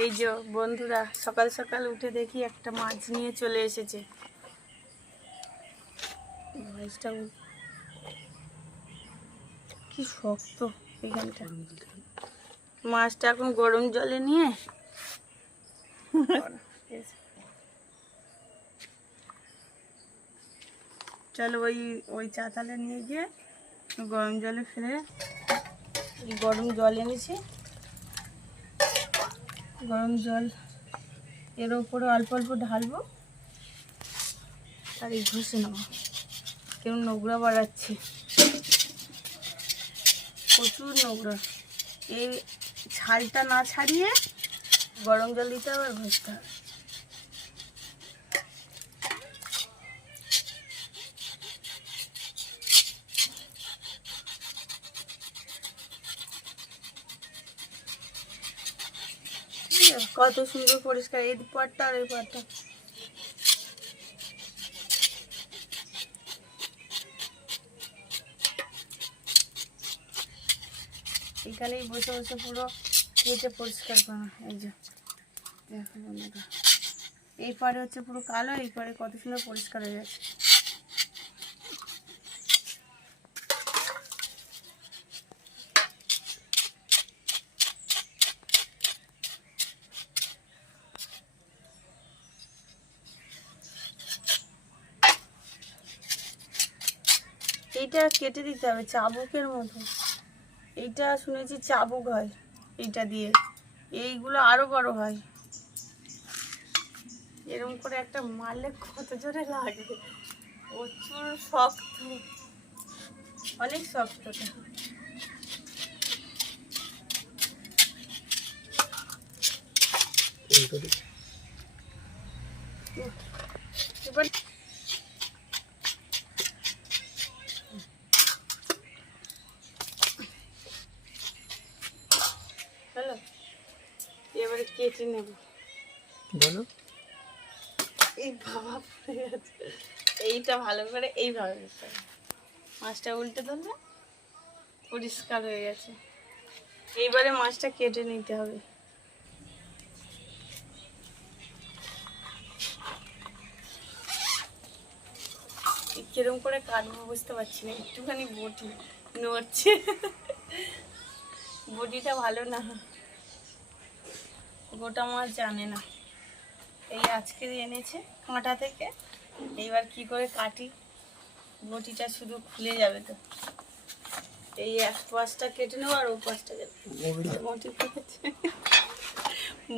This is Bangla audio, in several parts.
এই যে বন্ধুরা, সকাল সকাল উঠে দেখি একটা মাছ নিয়ে চলে এসেছে। কি শক্ত মাছটা এখন গরম জলে নিয়ে চলো ওই ওই চাতালে নিয়ে গিয়ে গরম জলে ফেলে, গরম জল এনেছি। গরম জল। এর উপরে অল্প অল্প ঢালবো। আর এই ঘষে নেব। কেউ নোংরা বাড়াচ্ছে। প্রচুর নোংরা। এই ছালটা না ছাড়িয়ে গরম জল দিতে হবে আর ঘষতে হবে ঠিক আছে? কত সুন্দর পরিষ্কার, এই পাটটা আর এই পাটটা এখানেই বসে বসে পুরো কেটে পরিষ্কার করা, এই যে। দেখো এই পারে হচ্ছে পুরো কালো, এই পারে কত সুন্দর পরিষ্কার হয়ে গেছে। এইটা কেটে দিতে হবে চাবুকের মতো। এইটা শুনেছি চাবুক হয় এইটা দিয়ে। এইগুলো আরও বড় হয়। এরকম করে একটা মারলে কত জোরে লাগে। প্রচুর শক্ত। অনেক শক্ত। এবার হ্যালো এবারে কেটে নেব। বলো। এই বাবা পড়ে গেছে এইটা ভালো করে এইভাবে মাছটা উল্টে ধরলে পরিষ্কার হয়ে গেছে। এইবারে মাছটা কেটে নিতে হবে। কিরম করে কাটবো বুঝতে পারছি না। একটুখানি বটি নড়ছে। বটিটা ভালো না। গোটা মাছ জানে না। এই আজকে এনেছে কাঁটা থেকে। এইবার কি করে কাটি বটিটা শুধু খুলে যাবে তো। এই এক পাশটা কেটে নেব আর ও পাশটা বটি।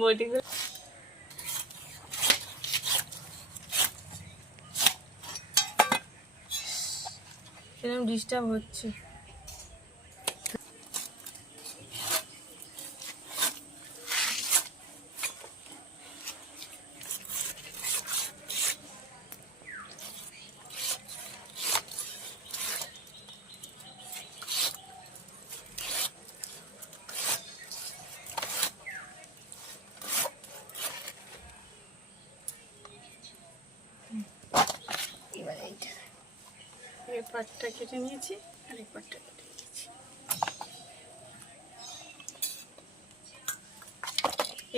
বটি ডিস্টার্ব হচ্ছে এবার এইটা এই পাটটা কেটে নিয়েছি আর এই পাটটা কেটে নিয়েছি।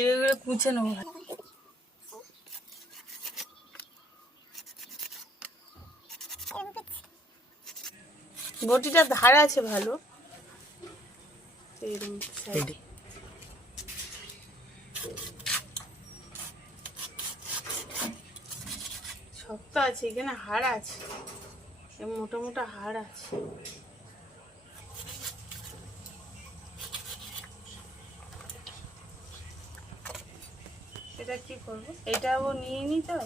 এগুলো কুচে নেব বটিটা ধার আছে ভালো। এরকম শক্ত আছে এখানে হাড় আছে। মোটা মোটা হাড় আছে। এটা কি করব? এটাও নিয়ে নি তো?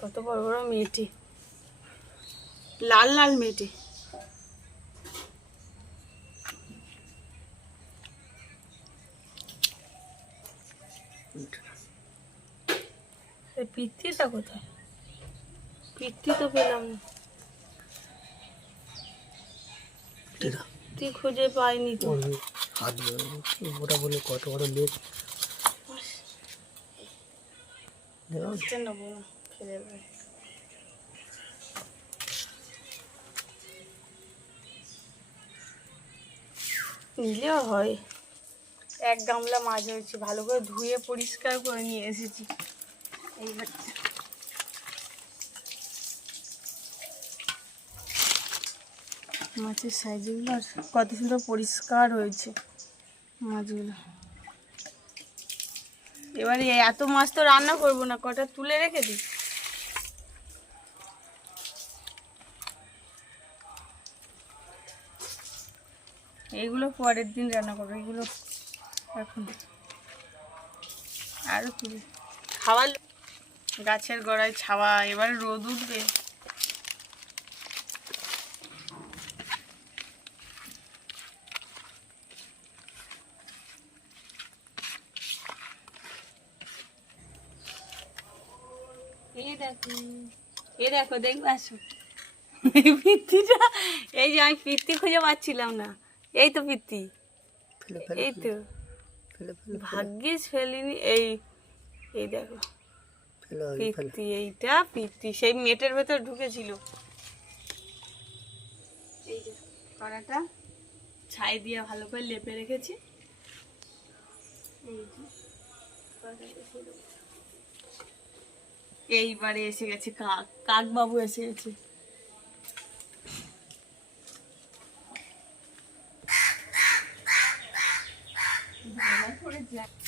কত বড় বড় মেয়েটি। লাল লাল এই পিত্তিটা কোথায়? পিত্তি তো পেলাম না। পিত্তি খুঁজে পাইনি তো। ওর হাত ওটা বলে কত বড় লেগ দেখো। না ফেলে দেবে। নিলেও হয়। এক গামলা মাছ হয়েছে, ভালো করে ধুয়ে পরিষ্কার করে নিয়ে এসেছি। এই হচ্ছে। মাছের সাইজগুলো কত সুন্দর পরিষ্কার হয়েছে মাছগুলো। এবারে এত মাছ তো রান্না করব না, কটা তুলে রেখে দিই? এইগুলো পরের দিন রান্না করব এগুলো এখন। আরও তুলি গাছের গোড়ায় ছাওয়া এবার রোদ উঠবে। এই দেখো দেখবে আসো। এই পিত্তিটা এই যে আমি পিত্তি খুঁজে পাচ্ছিলাম না। এই তো ফেলে এই তো। ভাগ্যিস ফেলিনি এই এই দেখো। পিত্তি এইটা পিত্তি সেই মেটের ভেতর ঢুকেছিল। এই যে কড়াটা ছাই দিয়ে ভালো করে লেপে রেখেছি। এইবারে এসে গেছে কাক কাক বাবু এসে গেছে।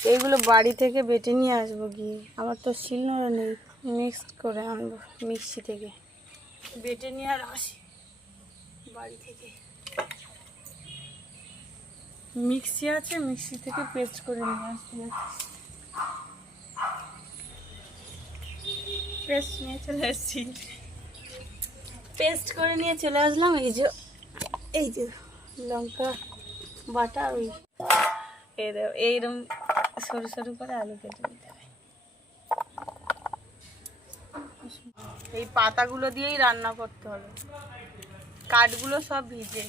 এইগুলো বাড়ি থেকে বেটে নিয়ে আসব গিয়ে আমার তো শিলনোড়া নেই। মিক্স করে আনব, মিক্সি থেকে। বেটে নিয়ে আর আসি বাড়ি থেকে। মিক্সি আছে, মিক্সি থেকে পেস্ট করে নিয়ে আসব। পেস্ট নিয়ে চলে এসেছি পেস্ট করে নিয়ে চলে আসলাম, এই যে এই যে লঙ্কা বাটা, ওই এই এইরকম সরু সরু করে আলু কেটে দিতে হবে এই পাতাগুলো দিয়েই রান্না করতে হবে। কাঠগুলো সব ভিজে।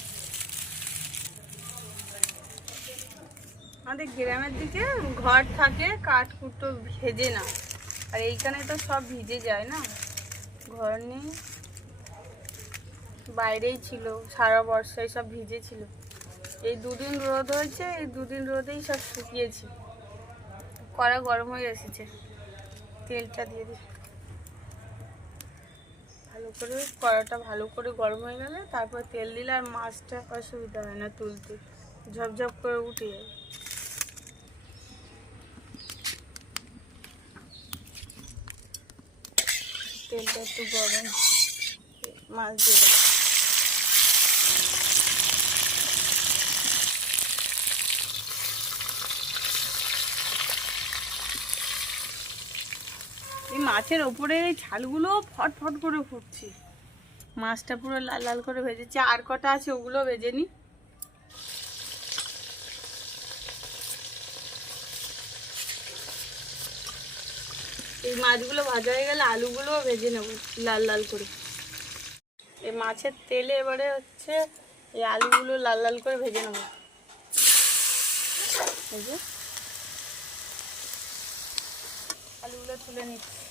আমাদের গ্রামের দিকে ঘর থাকে, কাঠ কুটো ভেজে না। আর এইখানে তো সব ভিজে যায় না। ঘর নেই। বাইরেই ছিল, সারা বর্ষায় সব ভিজে ছিল। এই দুদিন রোদ হয়েছে, এই দুদিন রোদেই সব শুকিয়েছে। কড়া গরম হয়ে এসেছে। তেলটা দিয়ে দিই। ভালো করে, কড়াটা ভালো করে গরম হয়ে গেলে তারপর তেল দিলে আর মাছটা অসুবিধা হয় না তুলতে। ঝপঝপ করে উঠে যাবে তেলটা একটু গরম। মাছ দিয়ে মাছের ওপরে এই ছালগুলো ফট ফট করে ফুটছে। মাছটা পুরো লাল লাল করে ভেজেছে। আর কটা আছে ওগুলো ভেজে নি। এই মাছগুলো ভাজা হয়ে গেলে আলুগুলোও ভেজে নেব লাল লাল করে। এই মাছের তেলে এবারে হচ্ছে এই আলুগুলো লাল লাল করে ভেজে নেব। আলুগুলো তুলে নিচ্ছি।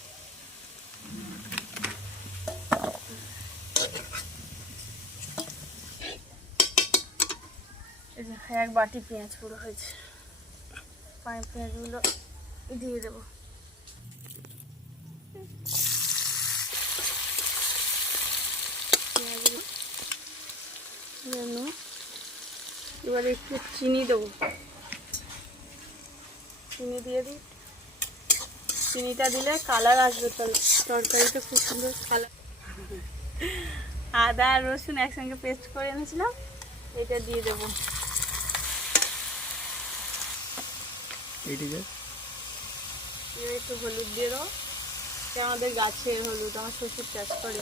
এক বাটি পেঁয়াজ পুরো হয়েছে। পায়ে পেঁয়াজগুলো দিয়ে দেবো। এবারে একটু চিনি দেবো। চিনি দিয়ে দিই। চিনিটা দিলে কালার আসবে তর তরকারিতে, খুব সুন্দর কালার। আদা আর রসুন একসঙ্গে পেস্ট করে এনেছিলাম। এটা দিয়ে দেবো। এবার একটু হলুদ দিয়ে দাও। আমাদের গাছের হলুদ, আমার শ্বশুর চাষ করে।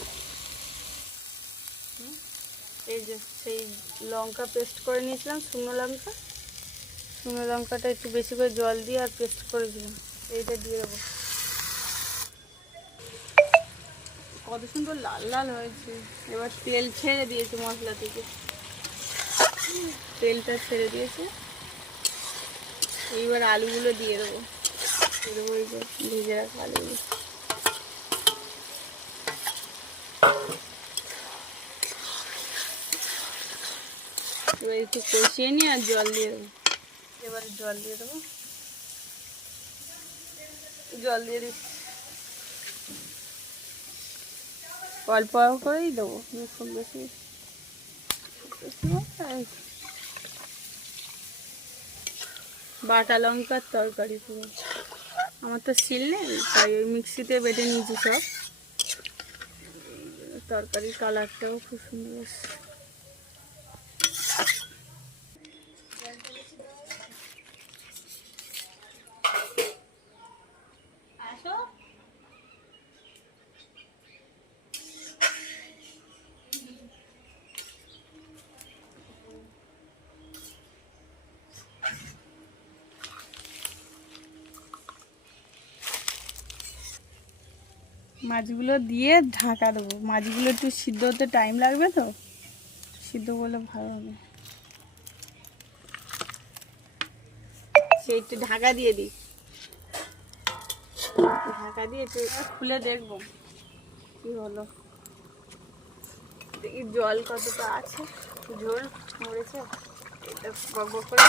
এই যে, সেই লঙ্কা পেস্ট করে নিয়েছিলাম, শুকনো লঙ্কা। শুকনো লঙ্কাটা একটু বেশি করে জল দিয়ে আর পেস্ট করে দিলাম। এইটা দিয়ে দেবো। কত সুন্দর লাল লাল হয়েছে। এবার তেল ছেড়ে দিয়েছে মশলা থেকে। তেলটা ছেড়ে দিয়েছে। এইবার আলুগুলো দিয়ে দেবো। দেবো এই যে ভেজে রাখা আলুগুলো। এবার একটু কষিয়ে নিয়ে আর জল দিয়ে দেবো। এবারে জল দিয়ে দেবো। জল দিয়ে দিচ্ছি। অল্প করেই দেবো। খুব বেশি বেশি না, এই বাটা লঙ্কার তরকারি পুরো। আমার তো শিল নেই, তাই ওই মিক্সিতে বেটে নিয়েছি সব। তরকারির কালারটাও খুব সুন্দর। মাছগুলো দিয়ে ঢাকা দেবো। মাছগুলো একটু সিদ্ধ হতে টাইম লাগবে তো? সিদ্ধ করলে ভালো হবে। একটু ঢাকা দিয়ে দিই। ঢাকা দিয়ে একটু খুলে দেখব কি হলো। দেখি জল কতটা আছে। ঝোল মরেছে। এটা বক করে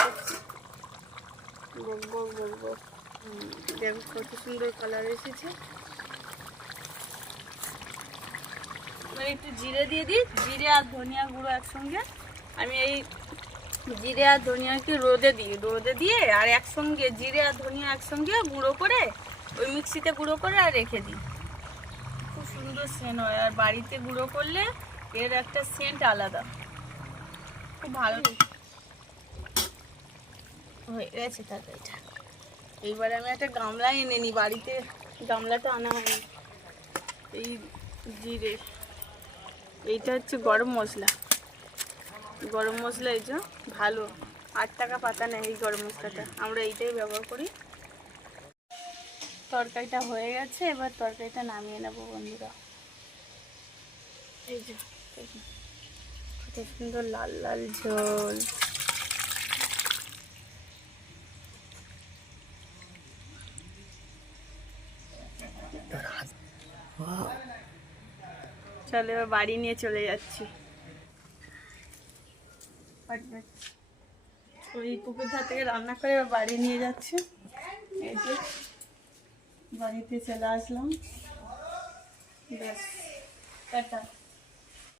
বক দেখো কত সুন্দর কালার এসেছে। এবার একটু জিরে দিয়ে দিই। জিরে আর ধনিয়া গুঁড়ো একসঙ্গে। আমি এই জিরে আর ধনিয়াকে রোদে দিই। রোদে দিয়ে আর একসঙ্গে জিরে আর ধনিয়া একসঙ্গে গুঁড়ো করে ওই মিক্সিতে গুঁড়ো করে আর রেখে দিই। খুব সুন্দর সেন্ট হয়। আর বাড়িতে গুঁড়ো করলে এর একটা সেন্ট আলাদা। খুব ভালো হয়ে গেছে তাহলে এটা। এইবার আমি একটা গামলা এনে নিই। বাড়িতে গামলাটা আনা হয়নি। এই জিরে। এইটা হচ্ছে গরম মশলা। গরম মশলা এই যে, ভালো। আট টাকা পাতা নেয় এই গরম মশলাটা। আমরা এইটাই ব্যবহার করি। তরকারিটা হয়ে গেছে, এবার তরকারিটা নামিয়ে নেব বন্ধুরা। এই যে কত সুন্দর লাল লাল ঝোল। Wow. চলো, এবার বাড়ি নিয়ে চলে যাচ্ছি। ওই পুকুর ধার থেকে রান্না করে বাড়ি নিয়ে যাচ্ছে। এই যে, বাড়িতে চলে আসলাম। ব্যাস, টাটা।